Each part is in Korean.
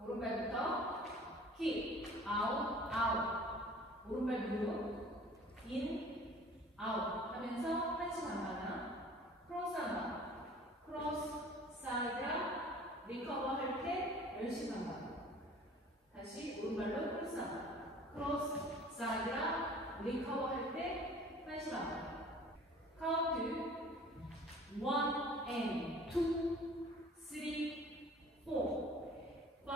오른발부터 힙, 아웃, 아웃. 오른발 무릎, 인, 아웃 하면서 한식 한 바나, 크로스 한 바, 크로스, 사이드라, 리커버 할 때 열식 한 바. 다시 오른발로 크로스 한 바, 크로스, 사이드라, 리커버 할 때 한식 한 바. 카운트 1 and 2, 3, 4, 5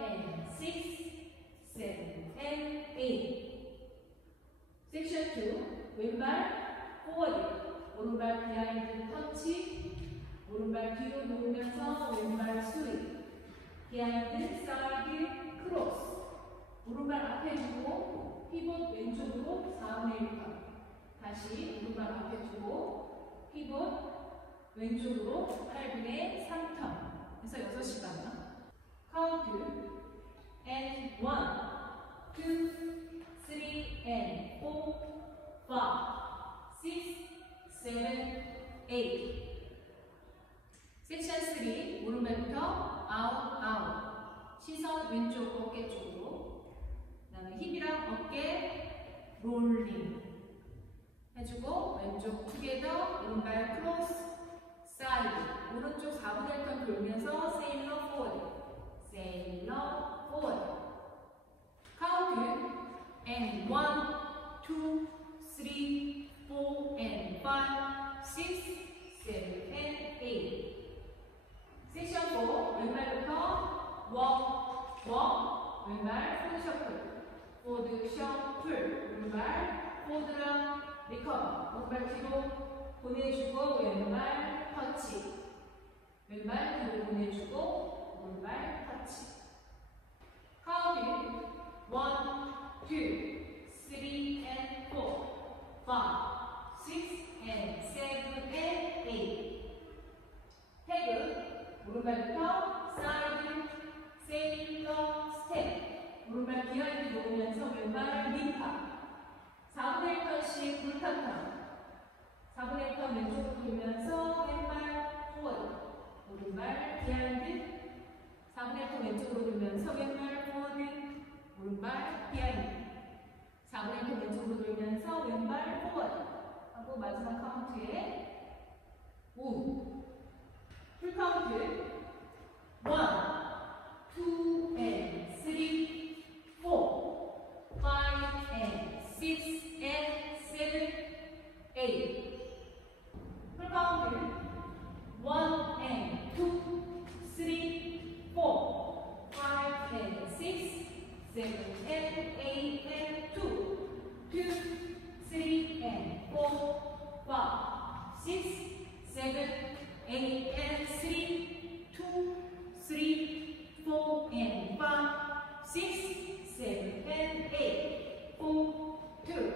and 6, 7 and 8. 섹션 2, 왼발 포워드, 오른발 비하인드 터치, 오른발 뒤로 놓으면서 왼발 스윗, 비하인드 사이드 크로스, 오른발 앞에 두고 피봇 왼쪽으로 4분의 1턴, 다시 오른발 앞에 두고 피봇 왼쪽으로 8분의 3턴 해서 6시간. 카운트 and 1, 2, 3 and 4, 5, 6, 7, 8. 섹션 3, 오른발부터 아웃, 아웃. 시선 왼쪽 어깨 쪽으로. 그 다음에 힙이랑 어깨 롤링 해주고, 왼쪽 투게더, 오른발 크로스, 사이드. 오른쪽 4분의 1턴 돌면서 세일러 포워드, 세일러 포워드. 카운트 and 1, 2, 3, 4 and 5, 6, 7 and 8. 섹션 4, 왼발부터 워, 왼발 포드 셔플, 포드 셔플, 오른발 포드랑 리커버, 오른발 뒤로 보내주고 왼발 터치, 왼발 뒤로 보내주고 오른발 터치. 카운트 1, 2, 3 and 4, 5, 6 and 7 and 8. 태그, 오른발부터 사이드, 세일러, 스텝. 오른발 비하인드 놓으면서 왼발 윙파. 4분의 1턴씩 불타턴. 4분의 1턴 왼쪽으로 돌면서 왼발 포워드. 오른발 비하인드. 4분의 1턴 왼쪽으로 돌면서 왼발 포워드. 오른발 비하인드. 4분의 1턴 왼쪽으로 돌면서 왼발 포워드 하고 마지막 카운트에 우. 풀 카운트 1, 2 and 3, 4, 5 and 6 and 7, 8. 풀 카운트 1 and 2, 3, 4, 5 and 6, 7 and 8 and 2, 2, 3 and 4, 5, 6, 7, 8 and 3, 2, 3, 4 and 5, 6, 7 and 8, 4, 2,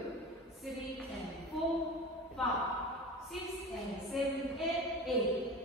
3 and 4, 5, 6 and 7 and 8.